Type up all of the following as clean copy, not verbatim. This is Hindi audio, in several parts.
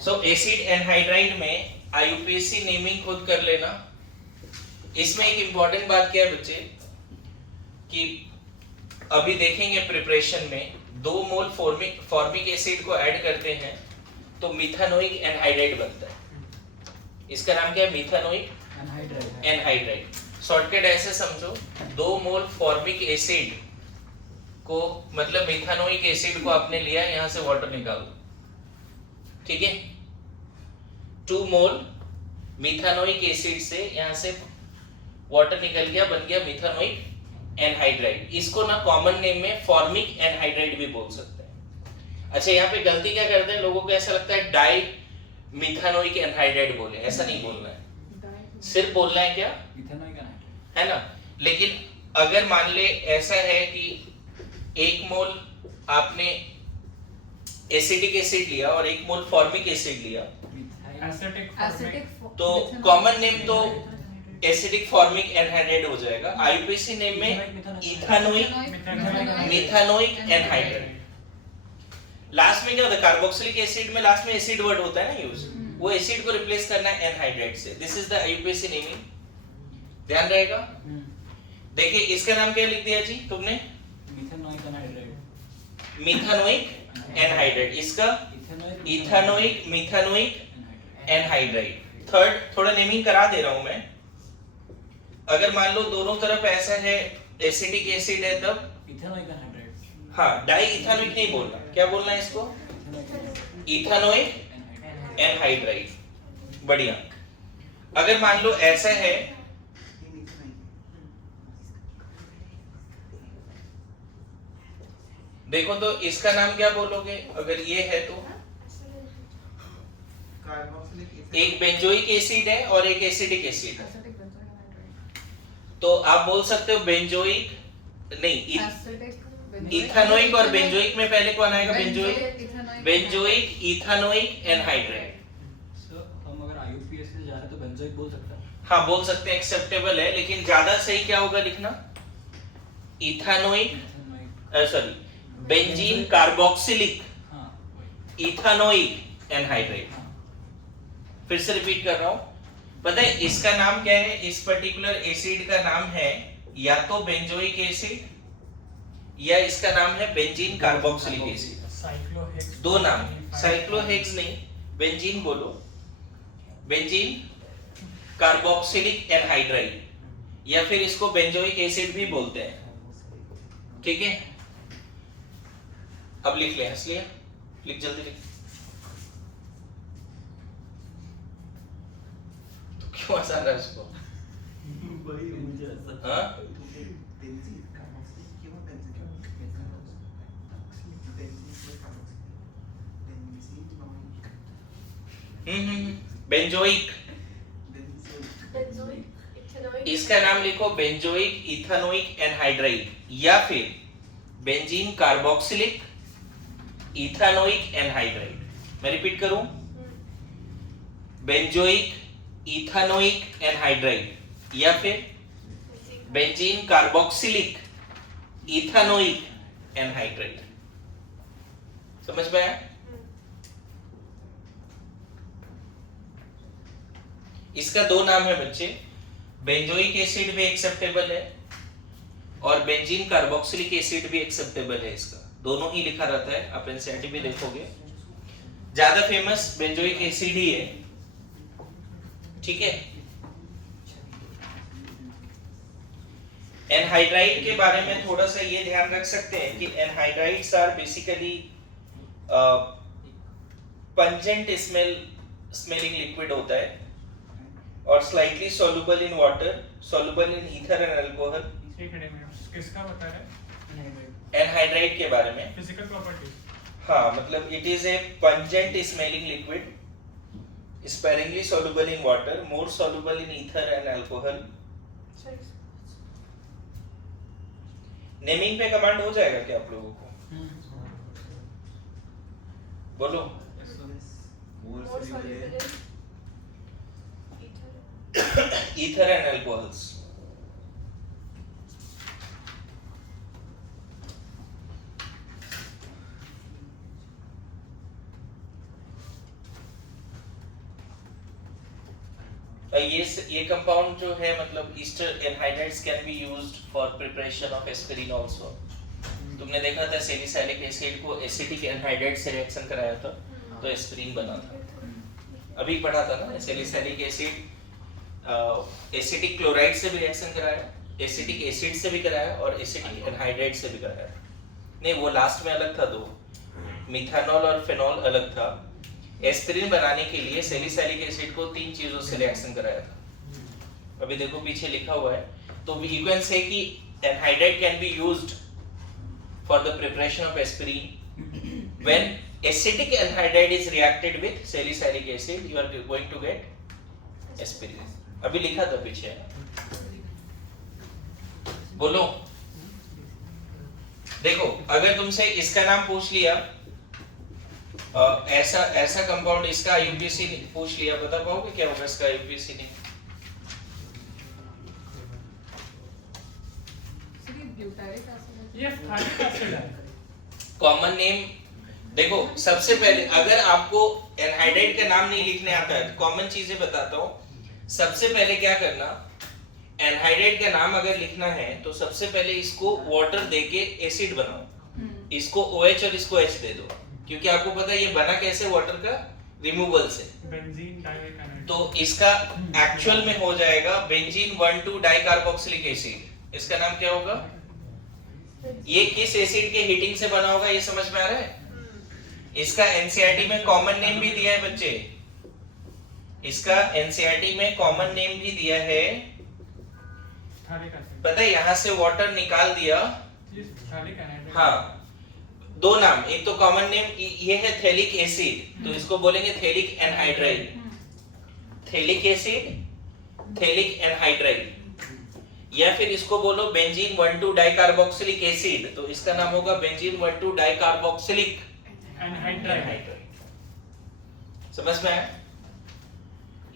सो एसिड एनहाइड्राइड में आईयूपीएसी नेमिंग खुद कर लेना। इसमें एक इंपॉर्टेंट बात क्या है बच्चे कि अभी देखेंगे प्रिपरेशन में 2 मोल फॉर्मिक एसिड को ऐड करते हैं तो मिथानोइक एनहाइड्राइड बनता है। इसका नाम क्या है? मिथानोइक एनहाइड्राइड। शॉर्टकट ऐसे समझो, 2 मोल फॉर्मिक एसिड को मतलब मिथानोइक एसिड को आपने लिया, यहां से वाटर निकालो, ठीक है। 2 मोल मिथानोइक एसिड से यहां से वाटर निकल गया, बन गया मिथानोइक एनहाइड्राइड। इसको ना कॉमन नेम में फॉर्मिक एनहाइड्राइड भी बोल सकते हैं। अच्छा, यहाँ पे गलती क्या करते हैं लोगों को, ऐसा लगता है डाई मिथानोइक एनहाइड्राइड बोले, ऐसा नहीं बोलना है, सिर्फ बोलना है क्या, है ना। लेकिन अगर मान ले ऐसा है कि 1 मोल आपने एसिडिक एसिड लिया और 1 मोल फॉर्मिक एसिड लिया, तो कॉमन नेम तो एसिडिक फॉर्मिक एनहाइड्राइड हो जाएगा। आईयूपीएसी नेम में इथानोइक मिथानोइक एनहाइड्राइड। लास्ट में क्या होता है, कार्बोक्सिलिक एसिड में लास्ट में एसिड वर्ड होता है ना यूज, वो एसिड को रिप्लेस करना है एनहाइड्राइड से। This is the IUPAC naming, ध्यान रहेगा। देखिए इसका नाम क्या लिख दिया जी तुमने, मिथानोइक एनहाइड्राइड, इसका इथानोइक मिथानोइक एनहाइड्राइड। थर्ड थोड़ा नेमिंग करा दे रहा हूं मैं। अगर मान लो दोनों तरफ ऐसा है एसिडिक एसिड है तब इथेनॉइक एनहाइड्राइड, हाँ, डाई इथानोइक नहीं बोलना, क्या बोलना है इसको, इथानोइक एनहाइड्राइड। बढ़िया। अगर मान लो ऐसा है, देखो तो इसका नाम क्या बोलोगे अगर ये है तो, एक बेंजोइक एसिड है और एक एसिडिक एसिड है, तो आप बोल सकते हो बेंजोइक नहीं, इथानोइक और बेंजोइक में पहले कौन आएगा, बेंजोइक इथानोइक एनहाइड्राइड। हम अगर आईयूपीएस से जा रहे हैं तो बेंजोइक बोल सकते हैं, हाँ बोल सकते हैं, एक्सेप्टेबल है, लेकिन ज्यादा सही क्या होगा लिखना, ethanoic sorry benzene carboxylic ethanoic anhydride. फिर से रिपीट कर रहा हूं, पता है इसका नाम क्या है, इस पर्टिकुलर एसिड का नाम है या तो बेंजोइक एसिड या इसका नाम है बेंजीन कार्बोक्सिलिक एसिड। दो नाम, साइक्लोहेक्स नहीं, बेंजीन बोलो, बेंजीन कार्बोक्सिलिक एनहाइड्राइड, या फिर इसको बेंजोइक एसिड भी बोलते हैं, ठीक है। अब लिख ले, हंस लिया, लिख जल्दी लिख, तो क्यों हंसा रहा है उसको, हाँ? बेंजोइक, इसका नाम लिखो बेंजोइक इथानोइक एनहाइड्राइड या फिर बेंजीन कार्बोक्सिलिक इथानोइक एनहाइड्राइड। मैं रिपीट करूं, बेंजोइक इथानोइक एनहाइड्राइड या फिर बेंजीन कार्बोक्सिलिक इथानोइक एनहाइड्राइड। समझ में आया? इसका 2 नाम है बच्चे, बेंजोइक एसिड भी एक्सेप्टेबल है और बेंजीन कार्बोक्सिलिक एसिड भी एक्सेप्टेबल है। इसका दोनों ही लिखा रहता है, आप एनसीईआरटी भी देखोगे, ज्यादा फेमस बेंजोइक एसिड ही है, ठीक है। एनहाइड्राइड के बारे में थोड़ा सा ये ध्यान रख सकते हैं कि anhydrides are basically pungent smelling liquid होता है और slightly soluble in water, soluble in ether and alcohol। किसका बता रहे हैं? एनहाइड्राइड के बारे में फिजिकल प्रॉपर्टीज, हाँ, मतलब it is a pungent smelling liquid, sparingly soluble in water, more soluble in ether and alcohol। Naming पे कमांड हो जाएगा क्या आप लोगों को, बोलो। ether and alcohols, ये कंपाउंड जो है मतलब Easter anhydrides can be used for preparation of aspirin also. तुमने देखा था सैलिसाइलिक एसिड को एसिटिक एनहाइड्राइड से रिएक्शन कराया था तो एस्पिरिन बना था। अभी पढ़ा था ना सैलिसाइलिक एसिड एसिटिक क्लोराइड से भी रिएक्शन कराया, एसिटिक एसिड से भी कराया और एसिटिक एनहाइड्राइड से भी कराया। नहीं वो लास्ट में अलग था, दो मिथानॉल और फेनॉल अलग था। एस्पिरिन बनाने के लिए सैलिसाइलिक एसिड को 3 चीजों से रिएक्शन कराया था। अभी देखो पीछे लिखा हुआ है, तो यू कैन से कि anhydride can be used for the preparation of aspirin when acetic anhydride is reacted with salicylic acid, you are going to get aspirin. अभी लिखा था पीछे, बोलो। देखो अगर तुमसे इसका नाम पूछ लिया, ऐसा कंपाउंड इसका आईयूपीएसी पूछ लिया, बता पाओगे क्या होगा इसका आईयूपीएसी नेम? ये फॉलिक एसिड है। कॉमन नेम देखो, सबसे पहले अगर आपको एनहाइड्राइड का नाम नहीं लिखने आता है तो कॉमन चीजें बताता हूं। सबसे पहले क्या करना, एनहाइड्राइड का नाम अगर लिखना है तो सबसे पहले इसको वाटर देके एसिड बनाओ, इसको OH और इसको H दे दो, क्योंकि आपको पता है ये बना कैसे, वाटर का रिमूवल से। Benzene dicarboxylic. तो इसका एक्चुअल में हो जाएगा बेंजीन 1,2 डाइकार्बोक्सिलिक एसिड। इसका नाम क्या होगा? ये किस एसिड के हीटिंग से बना होगा ये समझ में आ रहा है? इसका एनसीईआरटी में कॉमन नेम भी दिया है बच्चे, इसका एनसीईआरटी में कॉमन नेम भी दिया है। Folic acid. पता है यहाँ से वाटर निकाल दिया, ये फॉलिक एसिड। हाँ 2 नाम, एक तो कॉमन नेम ये है थैलिक एसिड, तो इसको बोलेंगे phthalic anhydride, phthalic acid, phthalic anhydride, या फिर इसको बोलो बेंजीन 1,2 डाइकार्बोक्सिलिक एसिड, तो इसका नाम होगा बेंजीन 1,2 डाइकार्बोक्सिलिक एनहाइड्राइड। समझ में आया?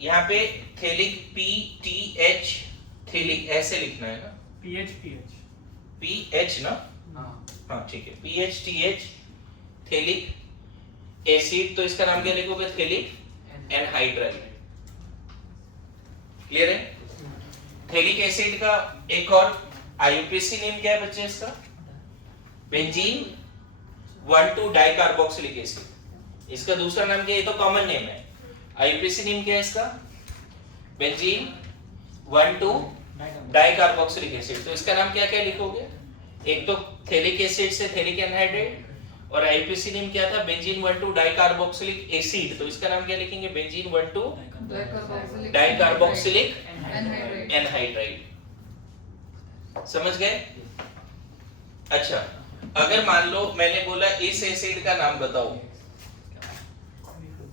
यहाँ पे थैलिक PTH, थैलिक ऐसे लिखना है ना, PH ना, हाँ ठीक है, PHTH थैलिक एसिड, तो इसका नाम क्या लिखोगे? Phthalic anhydride. क्लियर है? थैलिक एसिड का एक और आईयूपीएसी नेम क्या है बच्चे इसका? Benzene 1,2 dicarboxylic acid. इसका दूसरा नाम क्या है? ये तो कॉमन नेम है। आईयूपीएसी नेम क्या है इसका? Benzene 1,2 dicarboxylic acid. तो इसका नाम क्या क्या लिखोगे? एक तो थैलिक एसिड से थैलिक एनहाइड्राइड, और आईयूपीएसी नेम क्या था? बेंजीन 1,2 डाइकार्बोक्सिलिक एसिड, तो इसका नाम क्या लिखेंगे? Benzene 1,2 dicarboxylic anhydride. समझ गए? अच्छा, अगर मान लो मैंने बोला इस एसिड का नाम बताओ,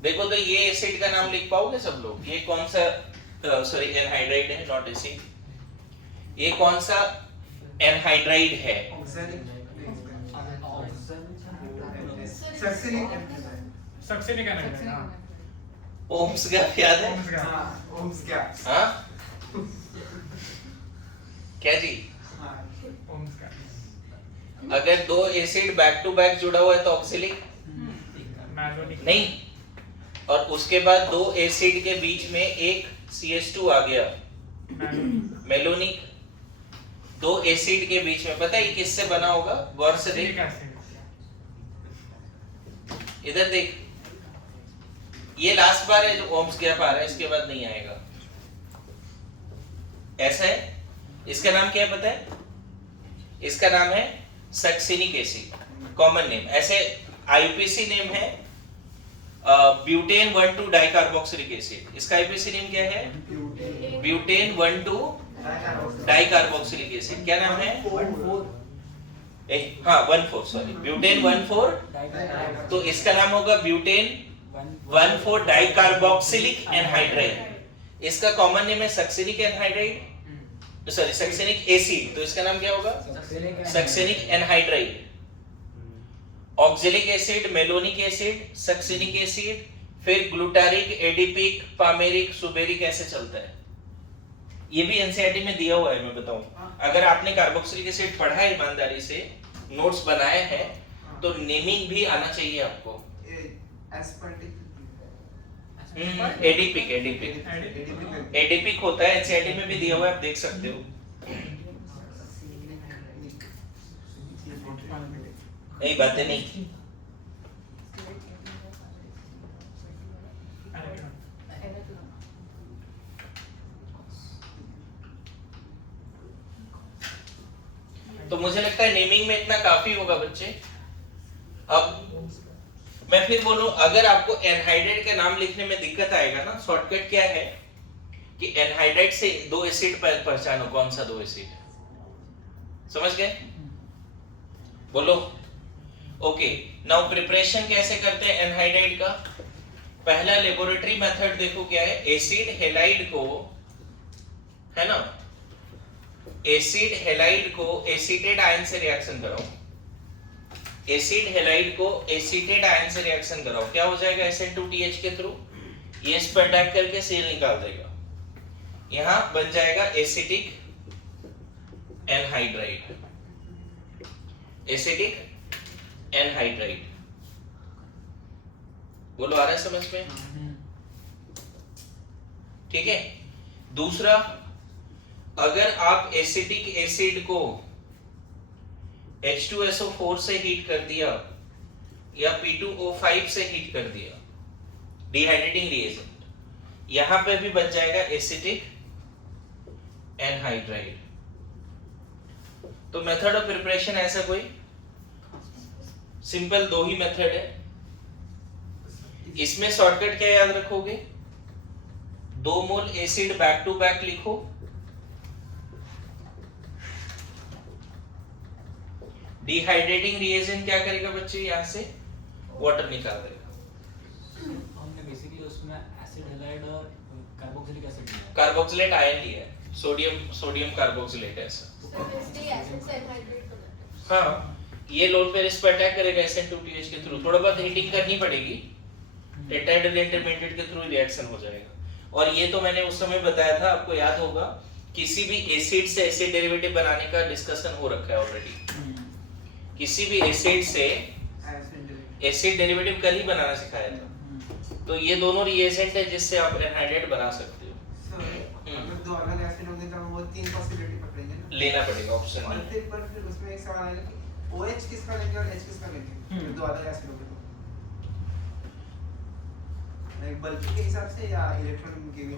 देखो तो ये एसिड का नाम लिख पाओगे सब लोग? ये कौन सा, सॉरी एनहाइड्राइड है नॉट एसिड। ये कौन सा एनहाइड्राइड है? Succinic anhydride. ओम्स का याद है? ओम्स का। हाँ क्या जी? ओम्स का। अगर 2 एसिड बैक टू बैक जुड़ा हुआ है तो ऑक्सिलिक मैलोनिक नहीं, और उसके बाद 2 एसिड के बीच में एक CH2 आ गया, मेलोनिक। 2 एसिड के बीच में, पता है ये किससे बना होगा? गौर से देख, इधर देख, ये लास्ट बार है जो ओम्स गैप आ रहा है, इसके बाद नहीं आएगा। ऐसा है। इसका नाम क्या है पता है? इसका नाम है सक्सिनिक एसिड, कॉमन नेम। ऐसे आईयूपीएसी नेम है ब्यूटेन 1,2 डाइकार्बोक्सिलिक एसिड। इसका आईयूपीएसी नेम क्या है? Butane 1,2 dicarboxylic acid. क्या नाम है? 1,4 सॉरी, ब्यूटेन 1,4, तो इसका नाम होगा ब्यूटेन 1,4 डाइकार्बोक्सिलिक एनहाइड्राइड। इसका कॉमन नेम है succinic anhydride, sorry succinic acid, तो इसका नाम क्या होगा? Succinic anhydride. Oxalic acid, malonic acid, succinic acid, फिर ग्लूटारिक, एडिपिक, पामेरिक, सुबेरिक, ऐसे चलता है। ये भी एनसीईआरटी में दिया हुआ है, मैं बताऊं। अगर आपने कार्बोक्सिलिक एसिड पढ़ा है ईमानदारी से, नोट्स बनाए हैं, तो नेमिंग भी आना चाहिए आपको। एडिपिक एडिपिक होता है, एनसीईआरटी में भी दिया हुआ है, आप देख सकते हो। नहीं बातें नहीं, तो मुझे लगता है नेमिंग में इतना काफी होगा बच्चे। अब मैं फिर बोलूं, अगर आपको एनहाइड्राइड का नाम लिखने में दिक्कत आएगा ना, शॉर्टकट क्या है कि एनहाइड्राइड से दो एसिड पहचानो, कौन सा दो एसिड, समझ गए? बोलो। ओके, नाउ प्रिपरेशन कैसे करते हैं एनहाइड्राइड का? पहला लेबोरेटरी मेथड देखो क्या है, एसिड हेलाइड को, है ना, एसिड हेलाइड को एसीटेट आयन से रिएक्शन कराओ, एसिड हेलाइड को एसीटेट आयन से रिएक्शन कराओ, क्या हो जाएगा? SN2TH के थ्रू ये इस पर अटैक करके सेल निकाल देगा, यहां बन जाएगा एसिटिक एनहाइड्राइड, एसिटिक एनहाइड्राइड। बोलो, आ रहा है समझ में? ठीक है। दूसरा, अगर आप एसिटिक एसिड को H2SO4 से हीट कर दिया या P2O5 से हीट कर दिया, डिहाइड्रेटिंग रिएजेंट, यहां पे भी बन जाएगा एसिटिक एनहाइड्राइड। तो मेथड ऑफ प्रिपरेशन ऐसा कोई सिंपल दो ही मेथड है। इसमें शॉर्टकट क्या याद रखोगे? 2 मोल एसिड बैक टू बैक लिखो, डिहाइड्रेटिंग रिएजेंट क्या करेगा बच्चे? यहां से वाटर निकाल देगा। हमने बेसिकली उसमें एसिड हैलाइड और कार्बोक्सिलिक एसिड लिया, कार्बोक्सिलेट आयन लिया है, सोडियम कार्बोक्सिलेट ऐसा। हाँ, ये लोन पेयर इस पर अटैक करेगा SN2TH के थ्रू, थोड़ा बहुत हीटिंग करनी पड़ेगी, टेट्राहाइड्रल इंटरमीडिएट के थ्रू रिएक्शन हो जाएगा। और ये तो मैंने उस समय बताया था, आपको याद होगा, किसी भी एसिड से एसिड डेरिवेटिव बनाने का डिस्कशन हो रखा है ऑलरेडी। किसी भी एसिड से एसिड डेरिवेटिव कल ही बनाना सिखाया था। तो ये दोनों रिएजेंट है जिससे आप एनहाइड्राइड बना सकते हो। अगर दो अलग एसिड होंगे तो वो 3 पॉसिबिलिटी पकड़ेंगे ना, लेना पड़ेगा ऑप्शन और फिर उसमें एक सवाल आएगा कि OH किसका लेंगे और H किसका लेंगे, फिर दो अलग एसिड होंगे तो बल्कि के हिसाब से या इलेक्ट्रॉन के भी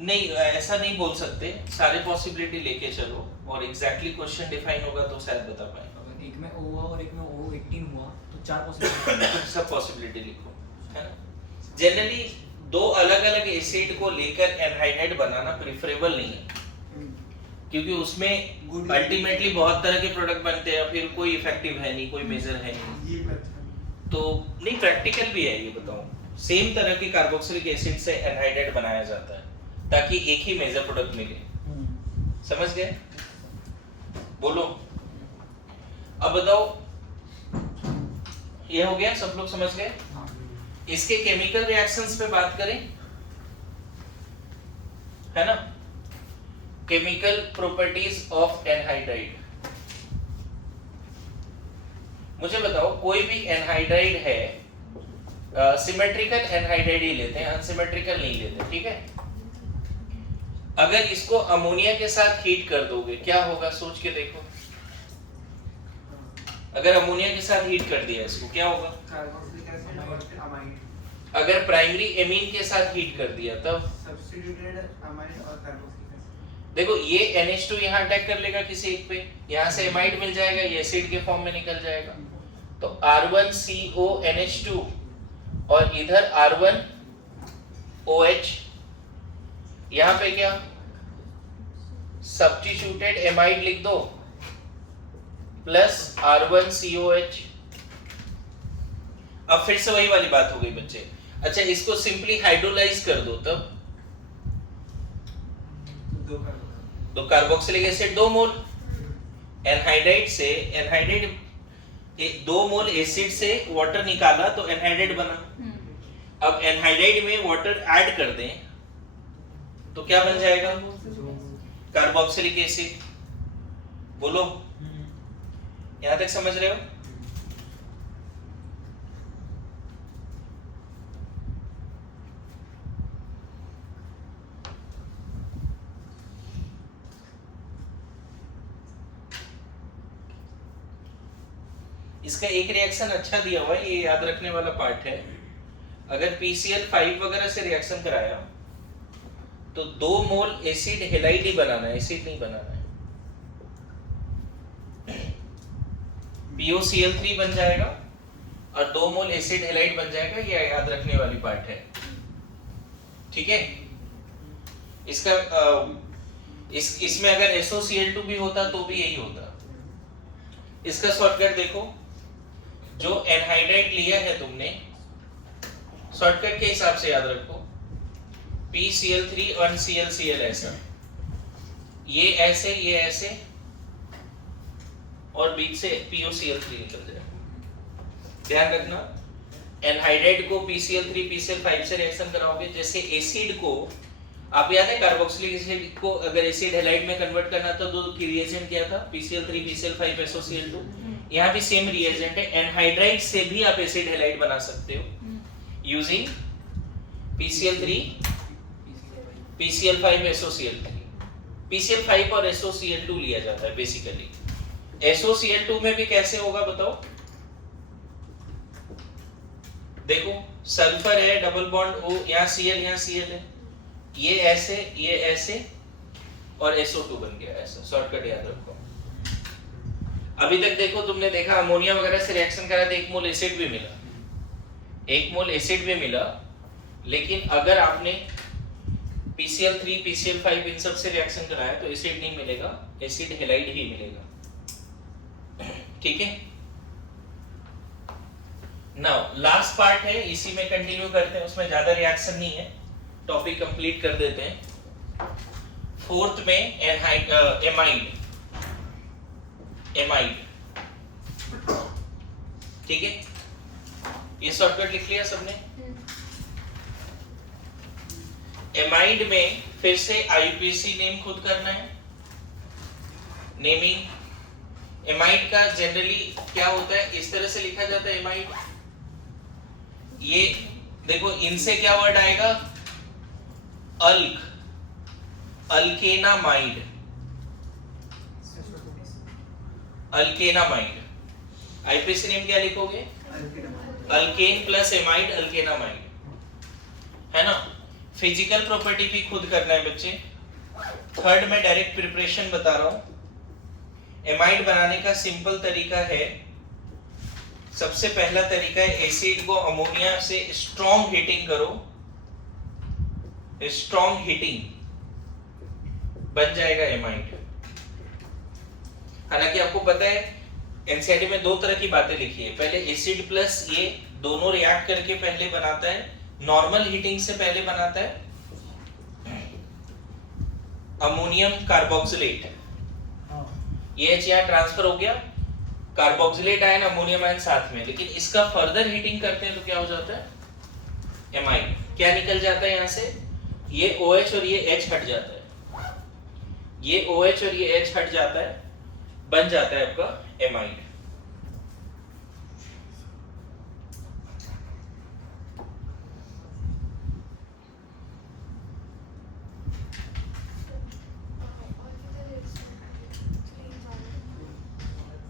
नहीं, ऐसा नहीं बोल सकते, सारे पॉसिबिलिटी लेके चलो और एग्जैक्टली क्वेश्चन डिफाइन होगा तो शायद बता पाएंगे। अगर एक में O हुआ और एक में O18 हुआ तो 4 पॉसिबिलिटी सब पॉसिबिलिटी लिखो, है ना। जनरली दो अलग अलग एसिड को लेकर एनहाइड्राइड बनाना प्रेफरेबल नहीं है, क्योंकि उसमें अल्टीमेटली बहुत तरह के प्रोडक्ट बनते हैं, फिर कोई इफेक्टिव है नहीं, कोई मेजर है नहीं, तो नहीं प्रैक्टिकल भी है ये बताऊं। सेम तरह के कार्बोक्सिलिक एसिड से एनहाइड्राइड बनाया जाता है ताकि एक ही मेजर प्रोडक्ट मिले, समझ गए? बोलो। अब बताओ, ये हो गया, सब लोग समझ गए? इसके केमिकल रिएक्शंस पे बात करें, है ना, केमिकल प्रॉपर्टीज ऑफ एनहाइड्राइड। मुझे बताओ, कोई भी एनहाइड्राइड है, सिमेट्रिकल एनहाइड्राइड ही लेते हैं, अनसिमेट्रिकल नहीं लेते, ठीक है। अगर इसको अमोनिया के साथ हीट कर दोगे क्या होगा, सोच के देखो। अगर अमोनिया के साथ हीट कर दिया इसको, क्या होगा? कार्बोक्सिलिक एसिड और फिर अमाइड। अगर प्राइमरी एमीन के साथ हीट कर दिया तब सब्स्टिट्यूटेड अमाइड और कार्बोक्सिलिक एसिड। देखो, ये NH2 यहाँ अटैक कर लेगा किसी एक पे, यहाँ से एमाइड मिल जाएगा, ये एसिड के फॉर्म में निकल जाएगा, तो R1CONH2 और इधर R1OH, यहाँ पे क्या सब्स्टिट्यूटेड एमाइड लिख दो प्लस R1COH। अब फिर से वही वाली बात हो गई बच्चे। अच्छा, इसको सिंपली हाइड्रोलाइज कर दो तब दो कार्बोक्सिलिक एसिड 2 मोल, एनहाइड्राइड से एनहाइड्राइड 2 मोल एसिड से वाटर निकाला तो एनहाइड्राइड बना। अब एनहाइड्राइड में वाटर ऐड कर दें तो क्या बन जाएगा? Carboxylic acid. बोलो, यहां तक समझ रहे हो? इसका एक रिएक्शन अच्छा दिया हुआ है, ये याद रखने वाला पार्ट है। अगर PCl5 वगैरह से रिएक्शन कराया तो 2 मोल एसिड हेलाइड ही बनाना है, एसिड नहीं बनाना है। POCl3 बन जाएगा और 2 मोल एसिड हेलाइड बन जाएगा, ये याद रखने वाली पार्ट है। ठीक है, इसका इसमें अगर SOCl2 भी होता तो भी यही होता। इसका शॉर्टकट देखो, जो एनहाइड्राइड लिया है तुमने, शॉर्टकट के हिसाब से याद रखो, PCl3 1ClCl ऐसा, ये ऐसे, ये ऐसे, और बीच से POCl3 निकल जाएगा। ध्यान रखना, एनहाइड्राइड को PCl3 PCl5 से रिएक्शन कराओगे, जैसे एसिड को आप याद है कार्बोक्सिलिक एसिड को अगर एसिड हैलाइड में कन्वर्ट करना था तो रिएजेंट क्या था, PCl3 PCl5 SOCl2। यहाँ भी सेम रिएजेंट है, एनहाइड्राइड से भी आप एसिड हैलाइड बना सकते हो using PCl3 PCl5 SOCl3। PCl5 और SOCl2 लिया जाता है बेसिकली। SOCl2 में भी कैसे होगा बताओ, देखो सल्फर है, डबल बॉन्ड O, यहाँ Cl यहाँ Cl है, ये ऐसे और SO2 बन गया ऐसा। शॉर्टकट याद रखो। अभी तक देखो तुमने देखा अमोनिया वगैरह से रिएक्शन करा तो 1 मोल एसिड भी मिला, 1 मोल एसिड भी मिला, लेकिन अगर आपने PCl3 PCl5 इन सब से रिएक्शन कराया तो एसिड नहीं मिलेगा, एसिड हैलाइड ही मिलेगा। ठीक है, नाउ लास्ट पार्ट है, इसी में कंटिन्यू करते हैं, उसमें ज्यादा रिएक्शन नहीं है, टॉपिक कंप्लीट कर देते हैं। फोर्थ में एमाइड, ठीक है, ये शॉर्टकट लिख लिया सबने। एमाइड में फिर से IUPAC नेम खुद करना है, नेमिंग। एमाइड का जनरली क्या होता है, इस तरह से लिखा जाता है एमाइड। ये देखो इनसे क्या वर्ड आएगा, अल्क, अल्केनामाइड, अल्केनामाइड। IUPAC नेम क्या लिखोगे, अल्केन प्लस एमाइड, अल्केनामाइड, है ना। फिजिकल प्रॉपर्टी भी खुद करना है बच्चे। थर्ड में डायरेक्ट प्रिपरेशन बता रहा हूं। एमाइड बनाने का सिंपल तरीका है, सबसे पहला तरीका है एसिड को अमोनिया से स्ट्रॉन्ग हीटिंग करो, स्ट्रॉन्ग हीटिंग बन जाएगा एमाइड। हालांकि आपको पता है एनसीईआरटी में 2 तरह की बातें लिखी है, पहले एसिड प्लस ये दोनों रिएक्ट करके पहले बनाता है, नॉर्मल हीटिंग से पहले बनाता है अमोनियम कार्बोक्सिलेट, ये H यहाँ ट्रांसफर हो गया, कार्बोक्सिलेट आयन अमोनियम आयन साथ में, लेकिन इसका फर्दर हीटिंग करते हैं तो क्या हो जाता है एमाइड। क्या निकल जाता है यहाँ से, ये OH और ये H हट जाता है, ये OH और ये H हट जाता है, बन जाता है आपका एमाइड।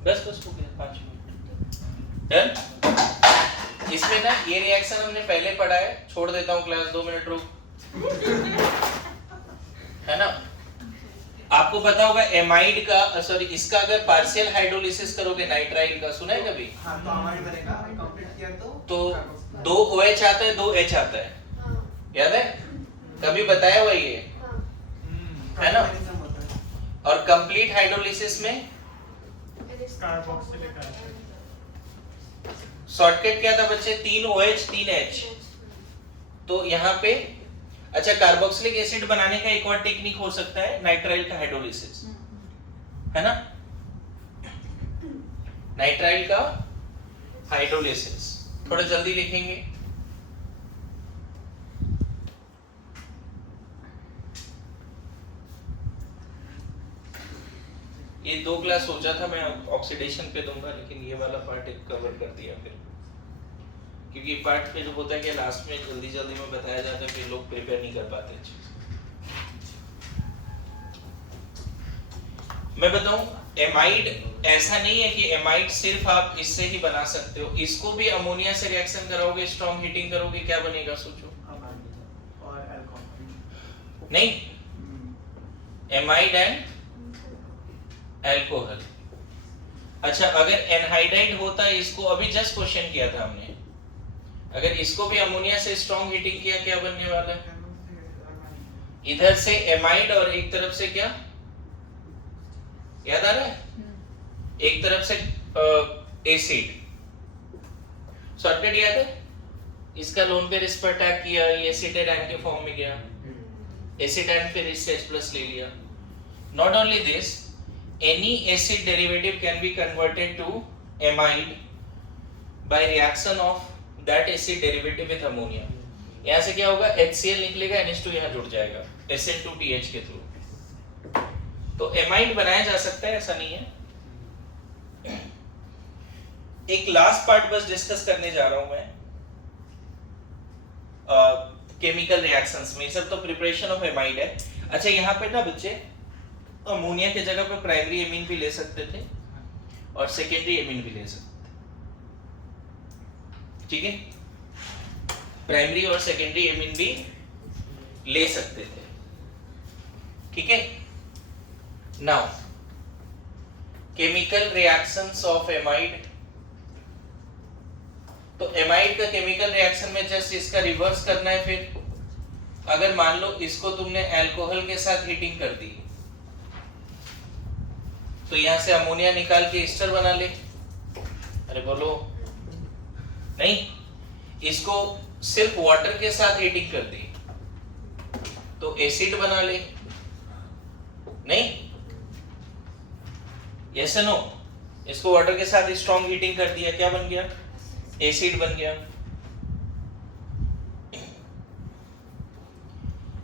बस हो गया, 5 मिनट डन। इसमें ना ये रिएक्शन हमने पहले पढ़ा है, छोड़ देता हूँ क्लास, 2 मिनट रुक, है ना। आपको पता होगा एमाइड का, सॉरी इसका अगर पार्शियल हाइड्रोलिसिस करोगे नाइट्राइल का, सुना है कभी? हाँ, तो एमाइड बनेगा, कंप्लीट किया तो 2 OH आता है, 2 H आता है, याद है कभी बताया हुआ ये, है ना। और कंप्लीट हाइड्रोलिसिस में कार्बोक्सिलिक एसिड, शॉर्टकट क्या था बच्चे, 3 OH 3 H। तो यहाँ पे अच्छा कार्बोक्सिलिक एसिड बनाने का एक और टेक्निक हो सकता है नाइट्राइल का हाइड्रोलिसिस, है ना, नाइट्राइल का हाइड्रोलिसिस। थोड़ा जल्दी लिखेंगे, ये 2 क्लास सोचा था मैं ऑक्सीडेशन पे दूंगा, लेकिन ये वाला पार्ट एक कवर कर दिया फिर, क्योंकि पार्ट पे जो होता है कि लास्ट में जल्दी जल्दी में बताया जाता है, फिर लोग प्रिपेयर नहीं कर पाते चीज। मैं बताऊं एमाइड ऐसा नहीं है कि एमाइड सिर्फ आप इससे ही बना सकते हो, इसको भी अमोनिया से रिएक्शन कराओगे, स्ट्रॉन्ग हीटिंग करोगे, क्या बनेगा सोचो? और अल्कोहल नहीं, एमाइड एंड अल्कोहल। अच्छा, अगर एनहाइड्राइड होता है, इसको अभी जस्ट क्वेश्चन किया था हमने, अगर इसको भी अमोनिया से स्ट्रॉन्ग हीटिंग किया, क्या बनने वाला है? इधर से एमाइड और एक तरफ से क्या याद आ रहा है? एक तरफ से एसिड, शॉर्टकट याद है? इसका लोन पेयर इस पर अटैक किया, ये एसिटेट के फॉर्म में गया, एसिड फिर इससे H+ ले लिया। Not only this, any acid derivative can be converted to amide by reaction of that acid derivative with ammonia। यहाँ से क्या होगा? HCl निकलेगा, NH2 यहाँ जुड़ जाएगा SN2TH के थ्रू। तो एमाइड बनाया जा सकता है, ऐसा नहीं है। एक लास्ट पार्ट बस डिस्कस करने जा रहा हूं मैं केमिकल रिएक्शंस में। सब तो प्रिपरेशन ऑफ एमाइड है। अच्छा, यहाँ पे ना बच्चे अमोनिया के जगह पे प्राइमरी एमीन भी ले सकते थे और सेकेंडरी एमीन भी ले सकते थे, ठीक है? प्राइमरी और सेकेंडरी एमीन भी ले सकते थे, ठीक है? Now chemical reactions of amide. तो एमाइड का केमिकल रिएक्शन में जस्ट इसका रिवर्स करना है। फिर अगर मान लो इसको तुमने अल्कोहल के साथ हीटिंग कर दी, तो यहां से अमोनिया निकाल के एस्टर बना ले। अरे बोलो नहीं, इसको सिर्फ वाटर के साथ हीटिंग कर दी तो एसिड बना ले। नहीं, यस नो? इसको वाटर के साथ स्ट्रॉन्ग हीटिंग कर दिया, क्या बन गया? एसिड बन गया।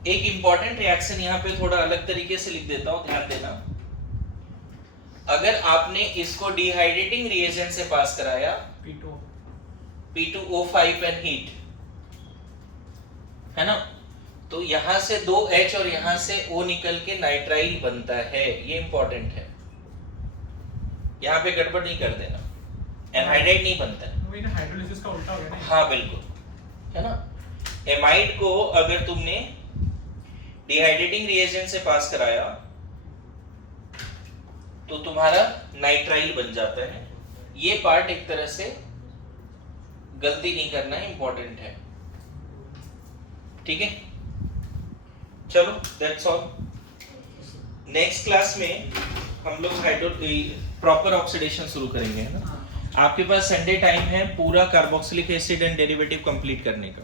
एक इंपॉर्टेंट रिएक्शन यहां पे थोड़ा अलग तरीके से लिख देता हूं, ध्यान देना। अगर आपने इसको डिहाइड्रेटिंग रिएजेंट से पास कराया, P2O5 एंड हीट, है ना, तो यहां से 2H और यहां से O निकल के नाइट्राइल बनता है। ये इंपॉर्टेंट है, यहां पे गड़बड़ नहीं कर देना। एनहाइड्राइड नहीं बनता है, वही ना, हाइड्रोलिसिस का उल्टा हो गया ना। हाँ बिल्कुल, है ना। एमाइड को अगर तुमने डिहाइड्रेटिंग रिएजेंट से पास कराया तो तुम्हारा नाइट्राइल बन जाता है। ये पार्ट एक तरह से गलती नहीं करना है, इंपॉर्टेंट है, ठीक है? चलो, दैट्स ऑल। नेक्स्ट क्लास में हम लोग प्रॉपर ऑक्सीडेशन शुरू करेंगे, है ना। आपके पास संडे टाइम है पूरा carboxylic acid and derivative complete करने का।